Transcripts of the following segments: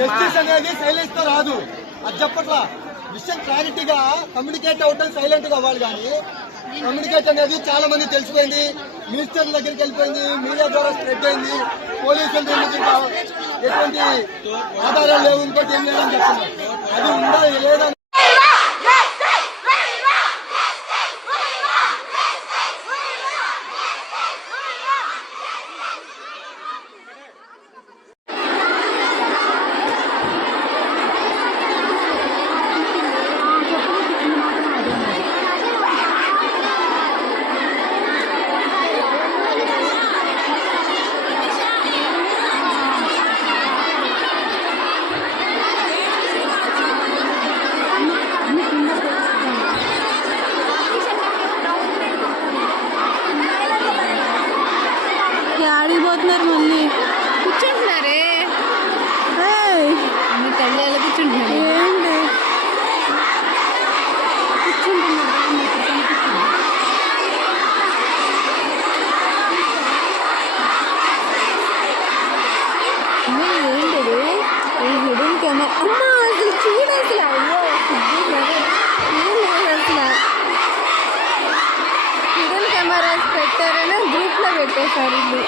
Justice అనేది silence తో రాదు. అది చెప్పట్లా విషయం క్లారిటీగా కమ్యూనికేట్ అవటం సైలెంట్ గా అవ్వాలి. కానీ కమ్యూనికేట్ అనేది చాలా మంది తెలిసిపోయింది, మినిస్టర్ దగ్గరికి వెళ్ళిపోయింది, మీడియా ద్వారా స్ప్రెడ్ అయింది, పోలీసుల ఎటువంటి ఆధారాలు లేవు, ఇంకోటి ఏం లేదని చెప్తున్నారు. అది ఉందా లేదా ఆడిపోతున్నారు. మళ్ళీ కూర్చుంటున్నారే, తల్లి ఎలా కూర్చుంటున్నారు? ఏంటి ఏంటది? Hidden camera. అమ్మా అసలు చూడు, అసలు అయ్యో అసలు హిడెన్ కెమెరాస్ పెట్టారని గ్రూప్ లో పెట్టేశారు. ఇల్లు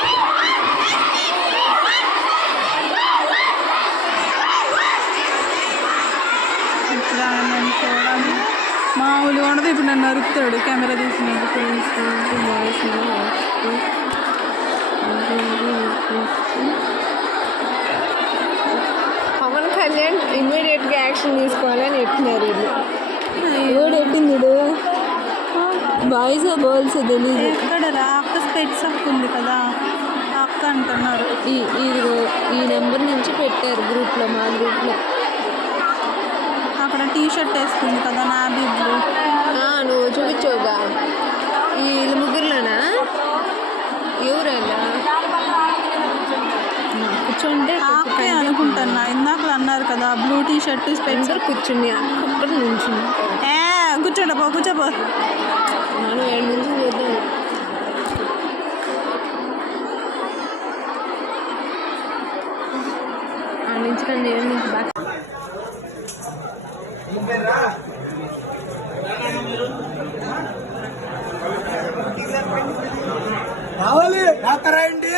మామూలు ఉండదు. ఇప్పుడు నన్ను నరుకుతాడు కెమెరా తీసినందుకు. పవన్ కళ్యాణ్ ఇమ్మీడియట్ గా యాక్షన్ తీసుకోవాలని చెప్తున్నారు. వీడు ఎట్టింది బాయ్స్ గర్ల్స్ తెలీదు. ఎక్కడ అక్క స్పెట్స్ అక్క ఉంది కదా, అక్క అంటున్నారు. ఈ నెంబర్ నుంచి పెట్టారు గ్రూప్లో, మా గ్రూప్లో. అక్కడ టీ షర్ట్ వేసుకుంది కదా నాబీ బ్లూ. నువ్వు చూపించవుగా. వీళ్ళు ముగ్గురులోనా? ఎవరైనా కూర్చోంటే అక్కే అనుకుంటున్నా. ఇందాక అన్నారు కదా బ్లూ టీ షర్ట్ స్పెట్స్. కూర్చుని అక్కడ నుంచి కూర్చోపో కూర్చోపో. మనం 7 నుంచి చూద్దాం. ఆ నుంచి కానీ నేను నుంచి బాగా కావాలి రాయండి.